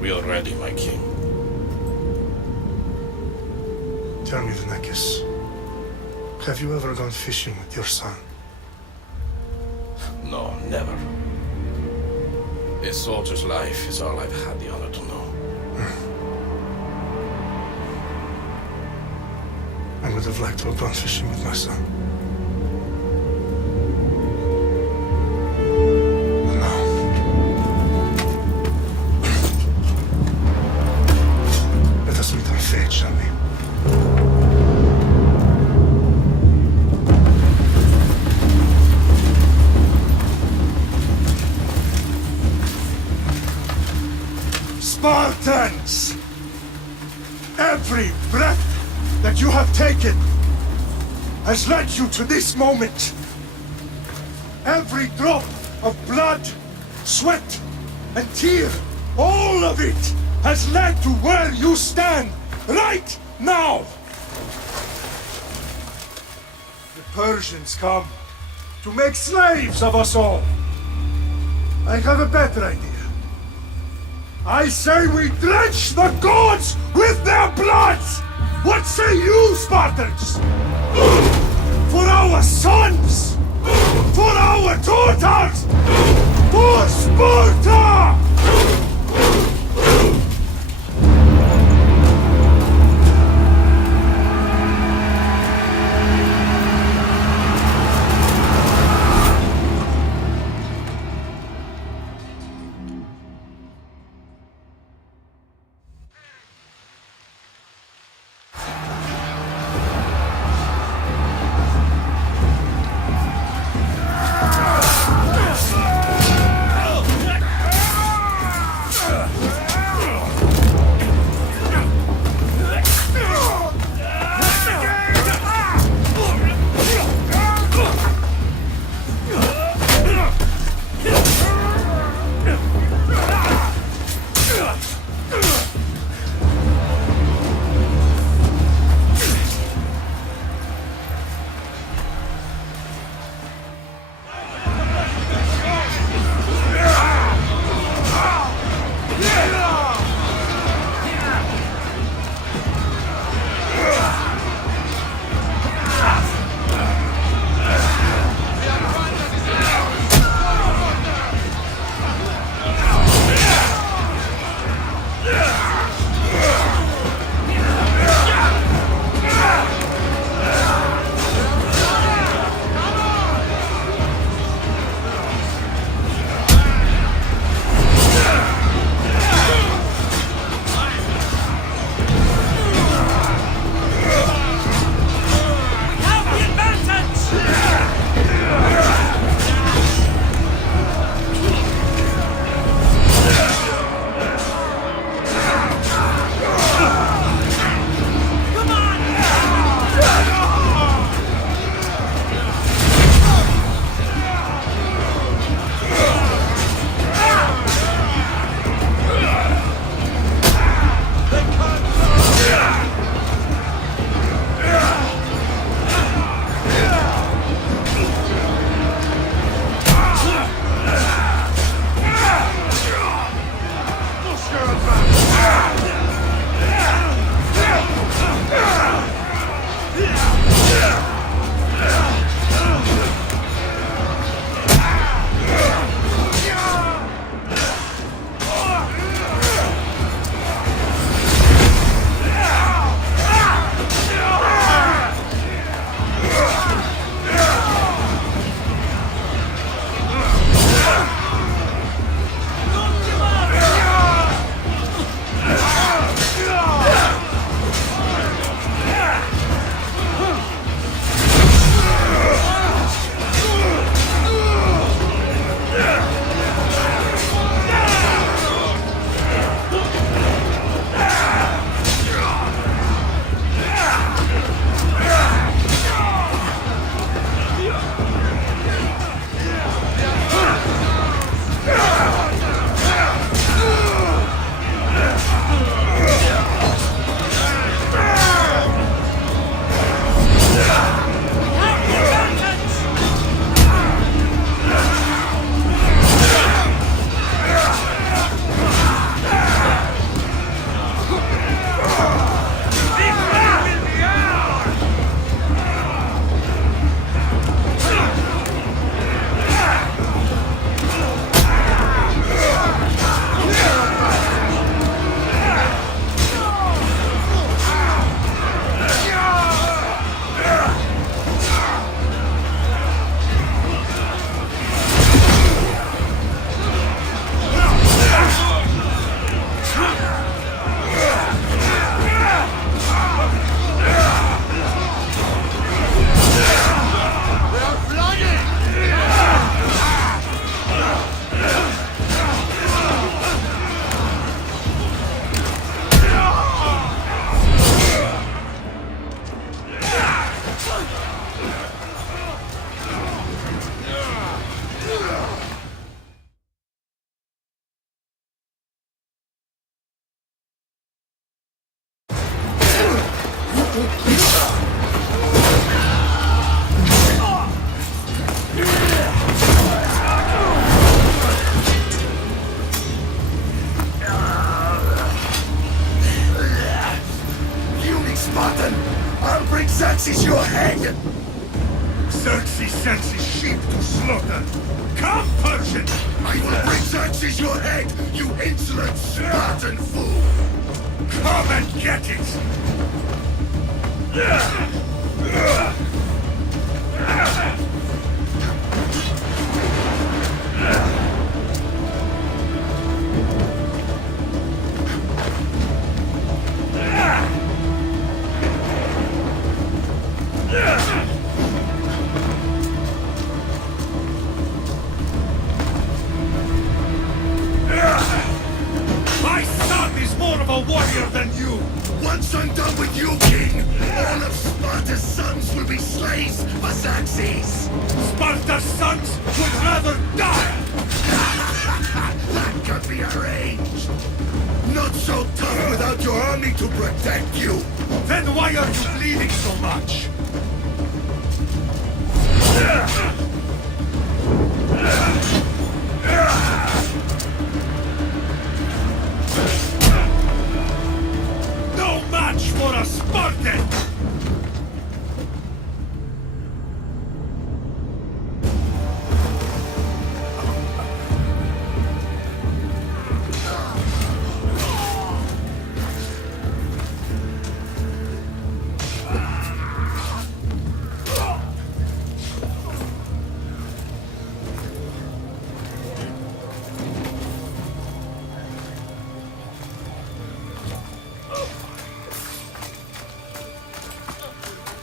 We are ready, my king. Tell me, Venekis, have you ever gone fishing with your son? No, never. A soldier's life is all I've had the honor to know. I would have liked to have gone fishing with my son. But no. Let us meet on fate, shall we? Spartans! Every breath that you have taken has led you to this moment. Every drop of blood, sweat, and tear, all of it has led to where you stand right now. The Persians come to make slaves of us all. I have a better idea. I say we drench the gods with their blood! What say you, Spartans? For our sons! For our daughters! For Sparta! Spartan! I'll bring Xerxes your head! Xerxes sends his sheep to slaughter. Come, Persian! I will bring Xerxes your head, you insolent Spartan fool! Come and get it! My son is more of a warrior than you! Once I'm done with you, King, all of Sparta's sons will be slaves for Xerxes! Sparta's sons would rather die! That can be arranged! Not so tough without your army to protect you! Then why are you bleeding so much? No match for a Spartan!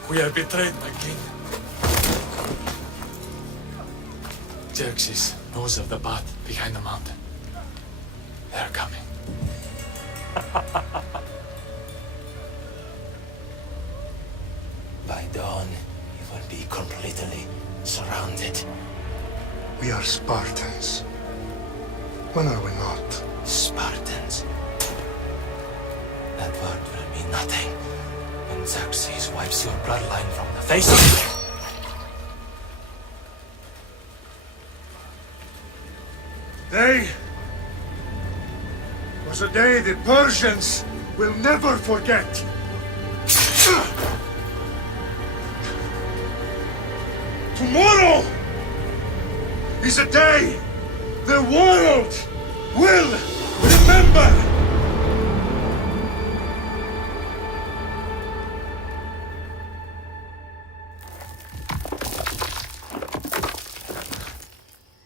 We are betrayed, my king. Xerxes knows of the path behind the mountain. They're coming. By dawn, you will be completely surrounded. We are Spartans. When are we not? Spartans. That word will mean nothing when Xerxes wipes your bloodline from the face of the earth. Day was a day the Persians will never forget. Tomorrow is a day the world will remember.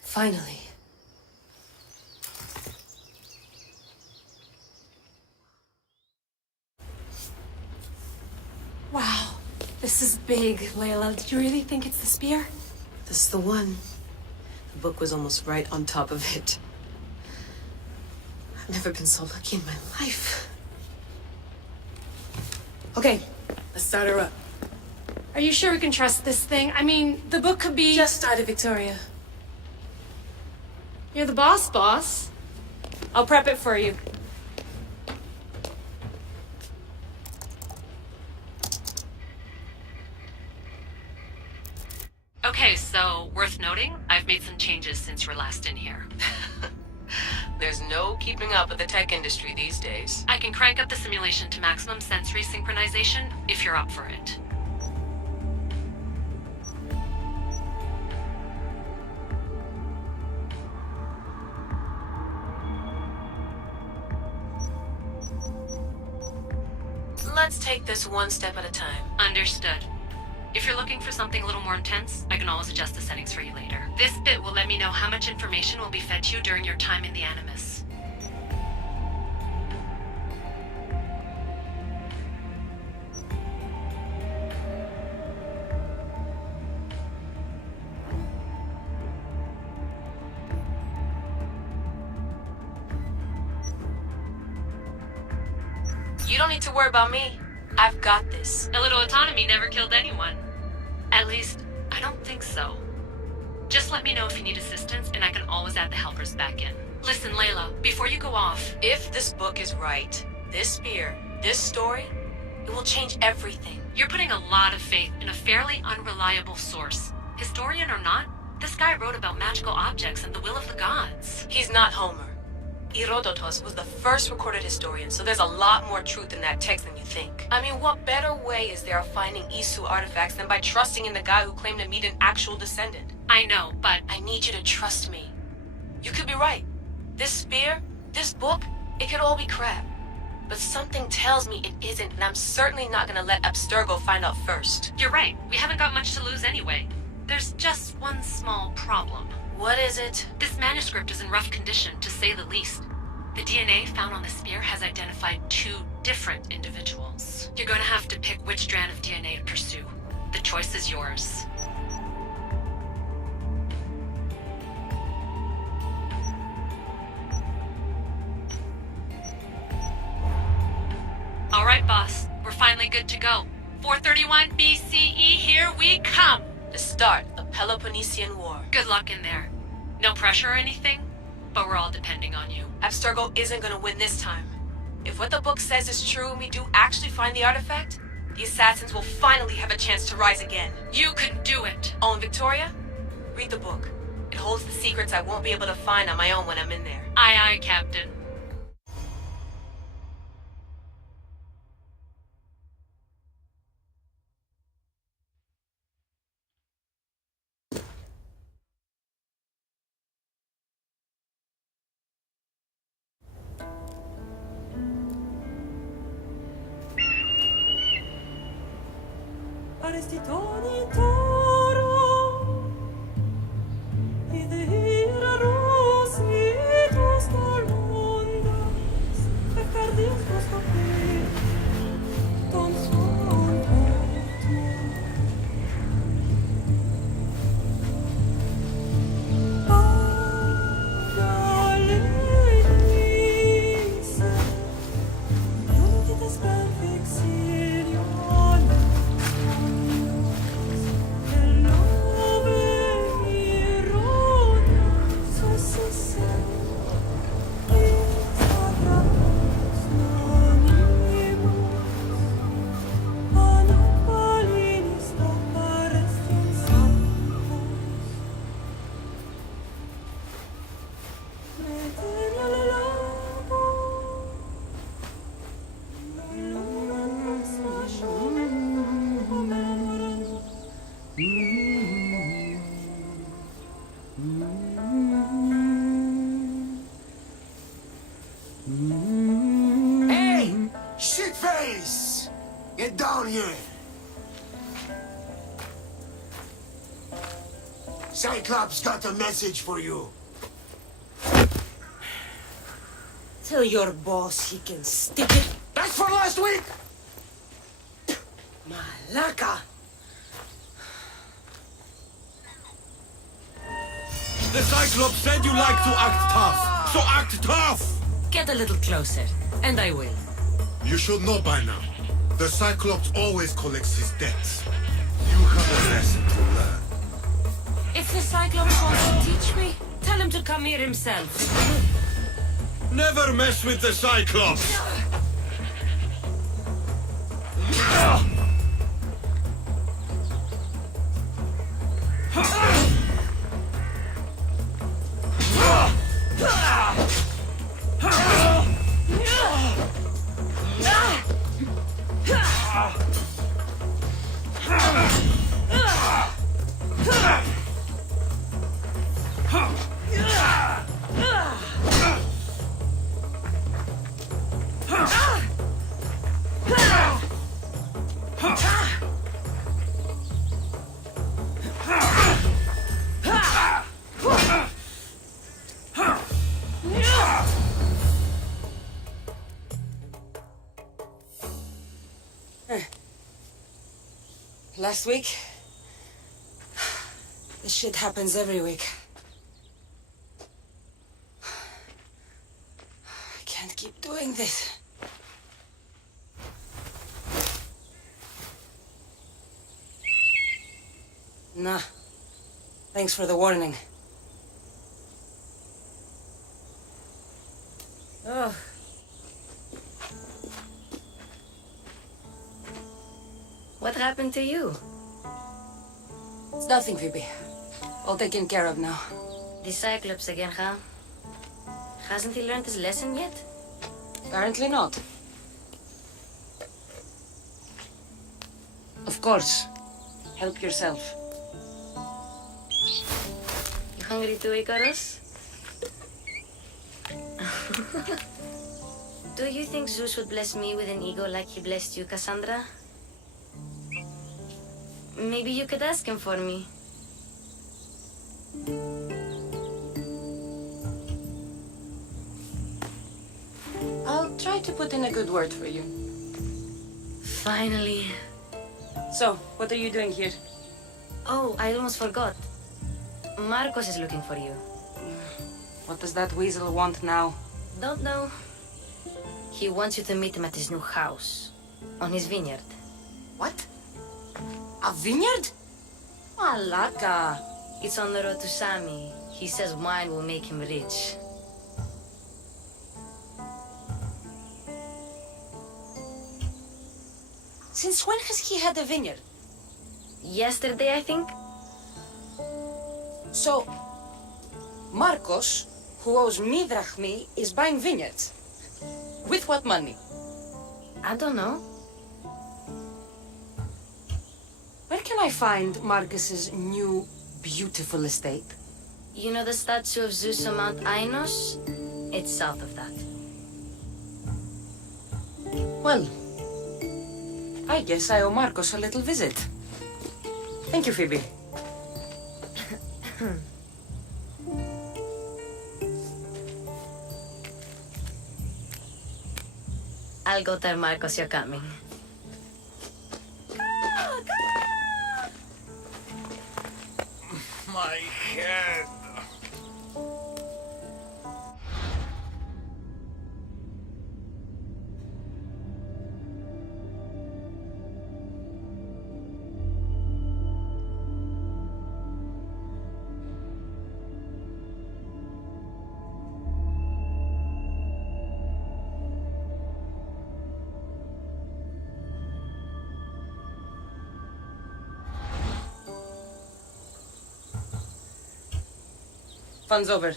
Finally. Wow, this is big, Layla. Do you really think it's the spear? This is the one. The book was almost right on top of it. I've never been so lucky in my life. Okay, let's start her up. Are you sure we can trust this thing? I mean, the book could be... Just started, Victoria. You're the boss. I'll prep it for you. Okay, so worth noting, I've made some changes since you were last in here. There's no keeping up with the tech industry these days. I can crank up the simulation to maximum sensory synchronization if you're up for it. Let's take this one step at a time. Understood. If you're looking for something a little more intense, I can always adjust the settings for you later. This bit will let me know how much information will be fed to you during your time in the Animus. You don't need to worry about me. I've got this. A little autonomy never killed anyone. At least, I don't think so. Just let me know if you need assistance, and I can always add the helpers back in. Listen, Layla, before you go off... If this book is right, this spear, this story, It will change everything. You're putting a lot of faith in a fairly unreliable source. Historian or not, this guy wrote about magical objects and the will of the gods. He's not Homer. Herodotus was the first recorded historian, so there's a lot more truth in that text than you think. I mean, what better way is there of finding Isu artifacts than by trusting in the guy who claimed to meet an actual descendant? I know, but I need you to trust me. You could be right. This spear, this book, it could all be crap. But something tells me it isn't, and I'm certainly not gonna let Abstergo find out first. you're right. We haven't got much to lose anyway. There's just one small problem. What is it? This manuscript is in rough condition, to say the least. The DNA found on the spear has identified 2 different individuals. You're going to have to pick which strand of DNA to pursue. The choice is yours. All right, boss. We're finally good to go. 431 BCE, here we come! The start of Peloponnesian War. Good luck in there. No pressure or anything, but we're all depending on you. Abstergo isn't gonna win this time. If what the book says is true and we do actually find the artifact, the assassins will finally have a chance to rise again. You can do it! Oh, and Victoria? Read the book. It holds the secrets I won't be able to find on my own when I'm in there. Aye, aye, Captain. Arrestitoni toro, idehira rositos talmondas, pecardios prostopi, ton son Allenise, unitas perfección. Hey! Shitface! Get down here! Cyclops got a message for you. Tell your boss he can stick it. That's for last week! Malaka! The Cyclops said you like to act tough, so act tough! Get a little closer, and I will. You should know by now. The Cyclops always collects his debts. You have a lesson to learn. If the Cyclops wants to teach me, tell him to come here himself. Never mess with the Cyclops! Last week? This shit happens every week. I can't keep doing this. Nah. Thanks for the warning. What happened to you? It's nothing, Phoebe. All taken care of now. The Cyclops again, huh? Hasn't he learned his lesson yet? Apparently not. Of course. Help yourself. You hungry too, Icarus? Do you think Zeus would bless me with an ego like he blessed you, Cassandra? Maybe you could ask him for me. I'll try to put in a good word for you. Finally. So, what are you doing here? Oh, I almost forgot. Marcos is looking for you. What does that weasel want now? Don't know. He wants you to meet him at his new house. On his vineyard. What? A vineyard? Malaka. It's on the road to Sami. He says wine will make him rich. Since when has he had a vineyard? Yesterday, I think? So, Marcos, who owes me drachmi, is buying vineyards. With what money? I don't know. Where can I find Marcus's new, beautiful estate? You know the statue of Zeus on Mount Ainos? It's south of that. Well, I guess I owe Marcos a little visit. Thank you, Phoebe. I'll go tell Marcos you're coming. My head. Fun's over.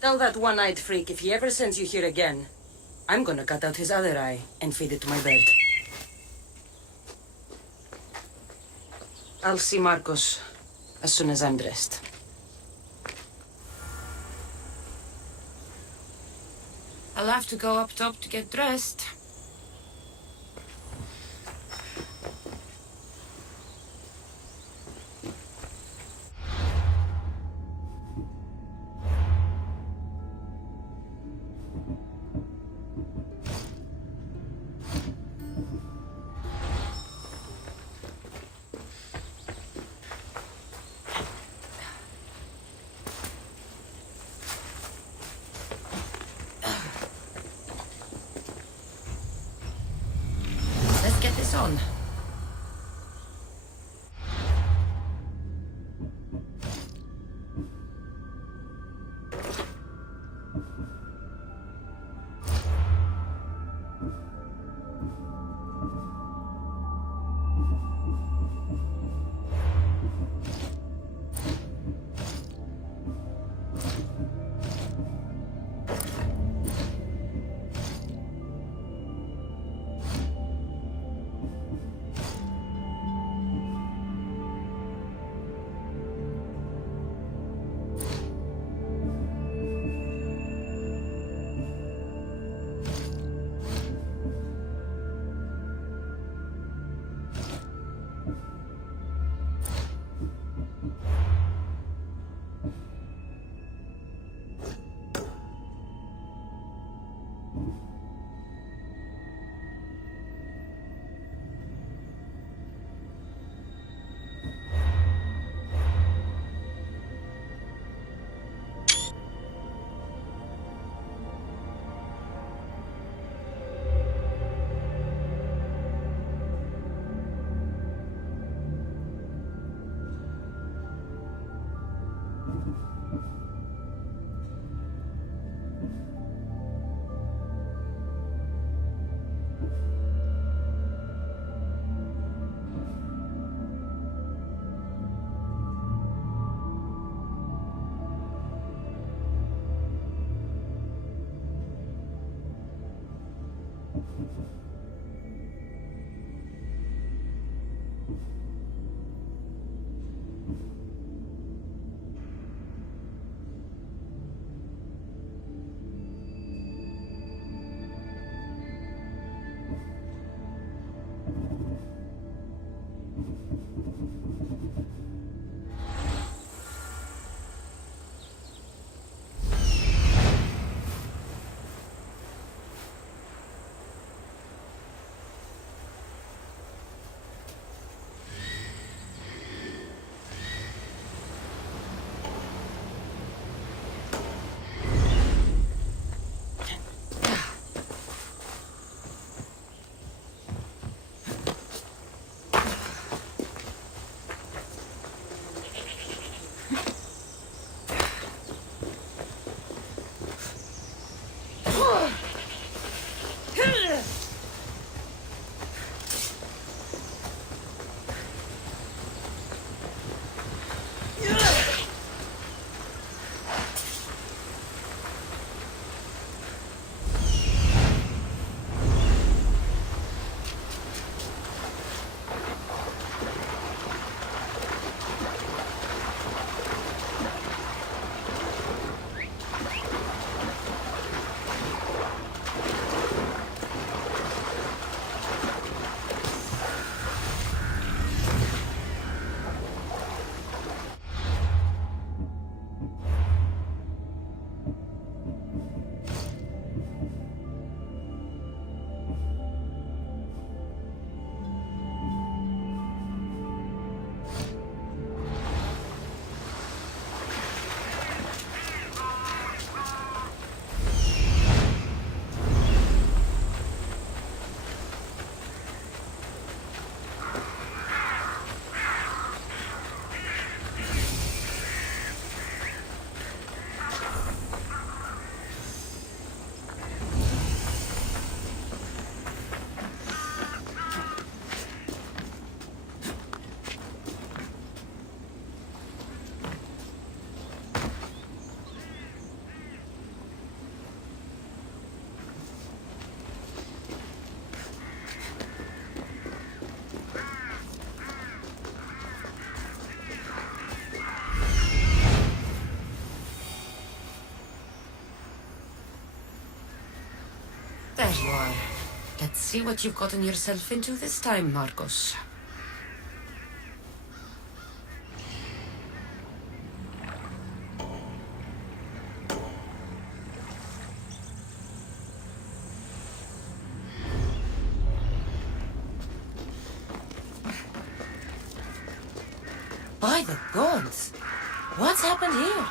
Tell that one-eyed freak if he ever sends you here again, I'm gonna cut out his other eye and feed it to my bird. I'll see Marcos as soon as I'm dressed. I'll have to go up top to get dressed. Let's get this on. See what you've gotten yourself into this time, Marcos. By the gods! What's happened here?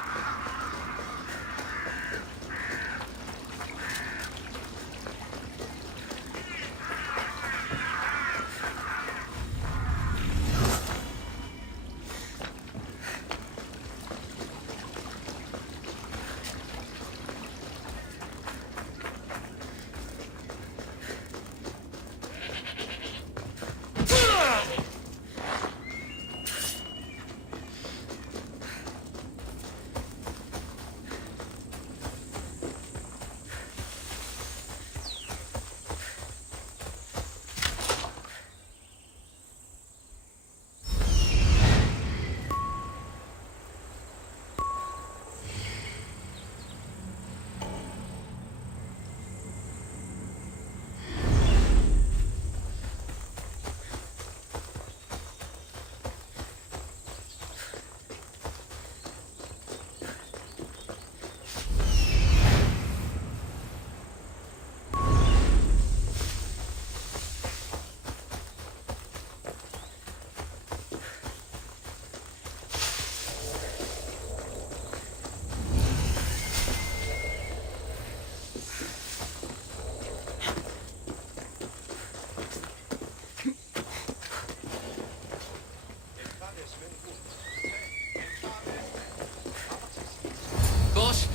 Boss,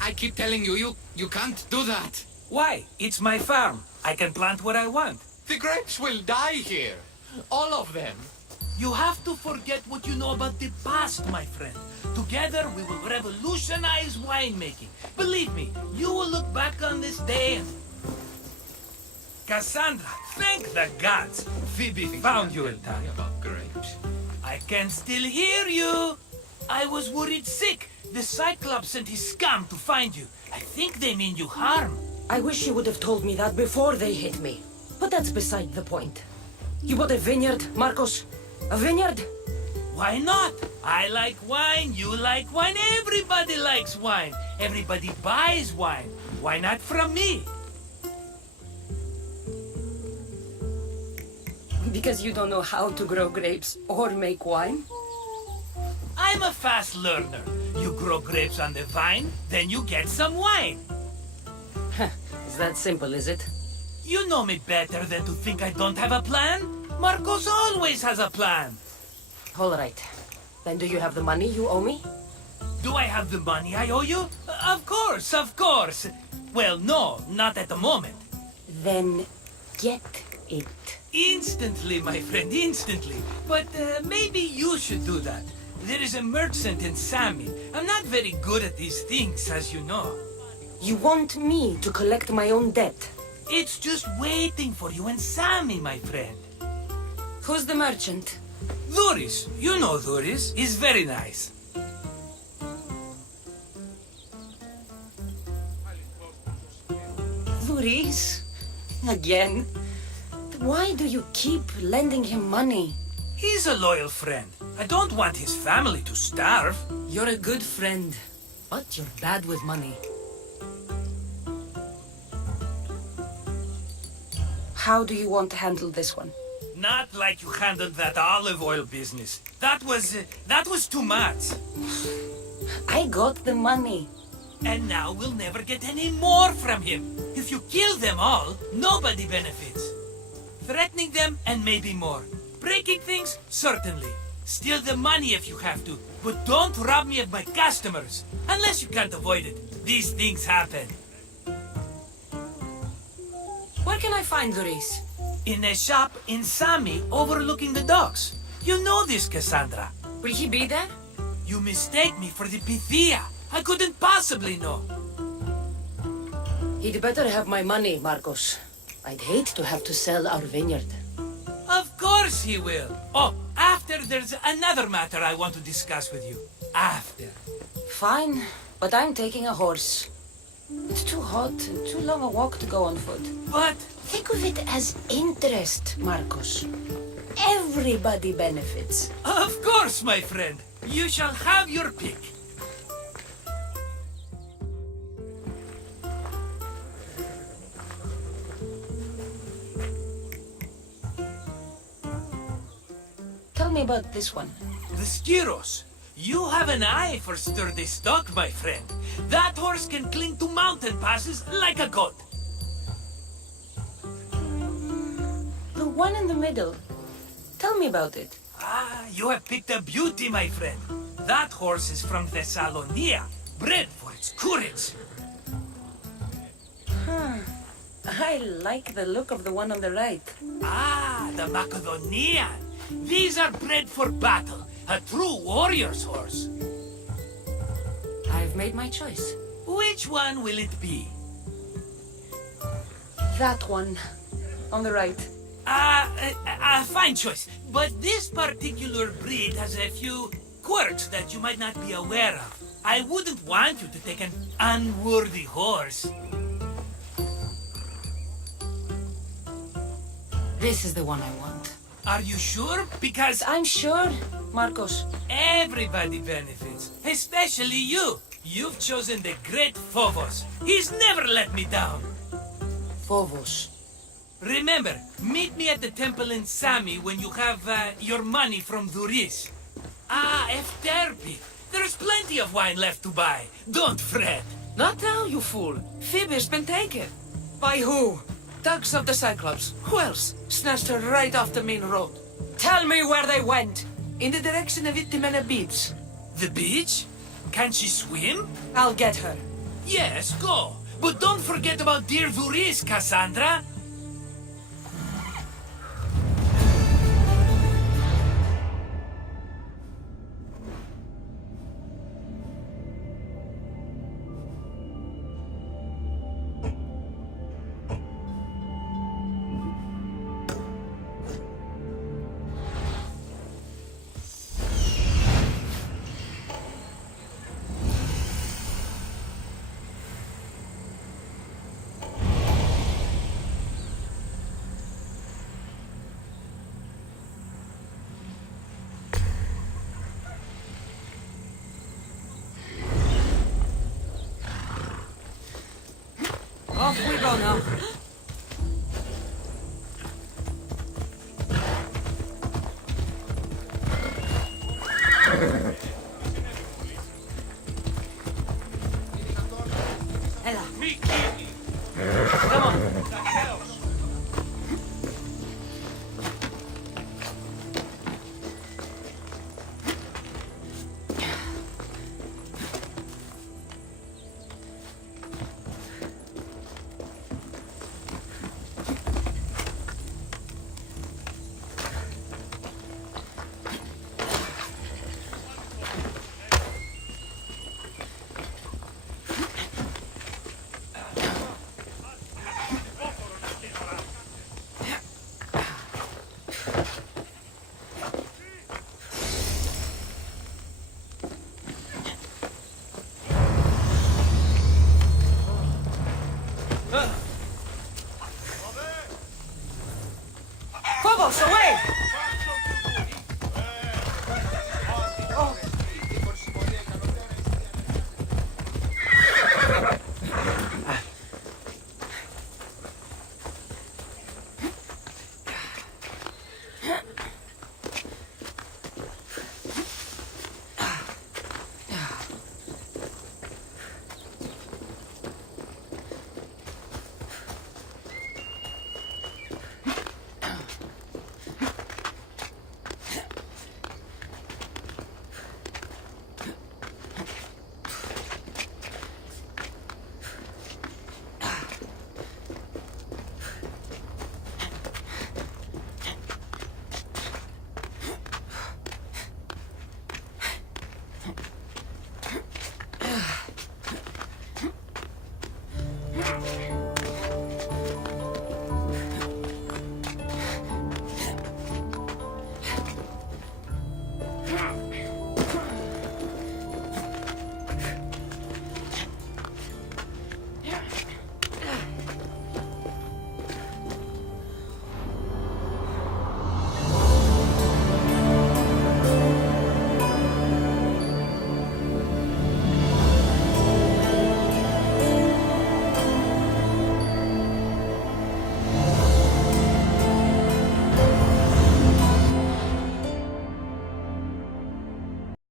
I keep telling you, you can't do that. Why? It's my farm. I can plant what I want. The grapes will die here. All of them. You have to forget what you know about the past, my friend. Together, we will revolutionize winemaking. Believe me, you will look back on this day and... Cassandra, thank the gods! Phoebe found you in time. About grapes. I can still hear you! I was worried sick. The Cyclops sent his scum to find you. I think they mean you harm. I wish you would have told me that before they hit me. But that's beside the point. You bought a vineyard, Marcos? A vineyard? Why not? I like wine, you like wine, everybody likes wine. Everybody buys wine. Why not from me? Because you don't know how to grow grapes or make wine? I'm a fast learner. You grow grapes on the vine, then you get some wine. Is that simple, is it? You know me better than to think I don't have a plan. Marcos always has a plan. All right. Then do you have the money you owe me? Do I have the money I owe you? Of course, of course. Well, no, not at the moment. Then get it. Instantly, my friend, instantly. But maybe you should do that. There is a merchant in Sami. I'm not very good at these things, as you know. You want me to collect my own debt? It's just waiting for you in Sami, my friend. Who's the merchant? Duris. You know Duris. He's very nice. Duris? Again? Why do you keep lending him money? He's a loyal friend. I don't want his family to starve. You're a good friend, but you're bad with money. How do you want to handle this one? Not like you handled that olive oil business. That was too much. I got the money. And now we'll never get any more from him. If you kill them all, nobody benefits. Threatening them, and maybe more. Breaking things, certainly. Steal the money if you have to, but don't rob me of my customers. Unless you can't avoid it. These things happen. Where can I find Duris? In a shop in Sami overlooking the docks. You know this, Cassandra. Will he be there? You mistake me for the Pythia. I couldn't possibly know. He'd better have my money, Marcos. I'd hate to have to sell our vineyard. Of course he will. Oh, after there's another matter I want to discuss with you. After. Fine, but I'm taking a horse. It's too hot and too long a walk to go on foot. But Think of it as interest, Marcos. Everybody benefits. Of course, my friend. You shall have your pick. Tell me about this one. The Skiros. You have an eye for sturdy stock, my friend. That horse can cling to mountain passes like a goat. The one in the middle. Tell me about it. Ah, you have picked a beauty, my friend. That horse is from Thessalonia, bred for its courage. I like the look of the one on the right. Ah, the Macedonian. These are bred for battle, a true warrior's horse. I've made my choice. Which one will it be? That one. On the right. Fine choice. But this particular breed has a few quirks that you might not be aware of. I wouldn't want you to take an unworthy horse. This is the one I want. Are you sure? Because I'm sure, Marcos. everybody benefits, especially you. You've chosen the great Phobos. He's never let me down. Phobos. Remember, meet me at the temple in Sami when you have your money from Duris. Ah, Efterpi. There's plenty of wine left to buy. Don't fret. Not now, you fool. Phoebe's been taken. By who? Thugs of the Cyclops. Who else? Snatched her right off the main road. Tell me where they went. In the direction of Itimena Beach. The beach? Can she swim? I'll get her. Yes, go. But don't forget about dear Duris, Cassandra. Off we go now. Ella. Come on. Phobos, away!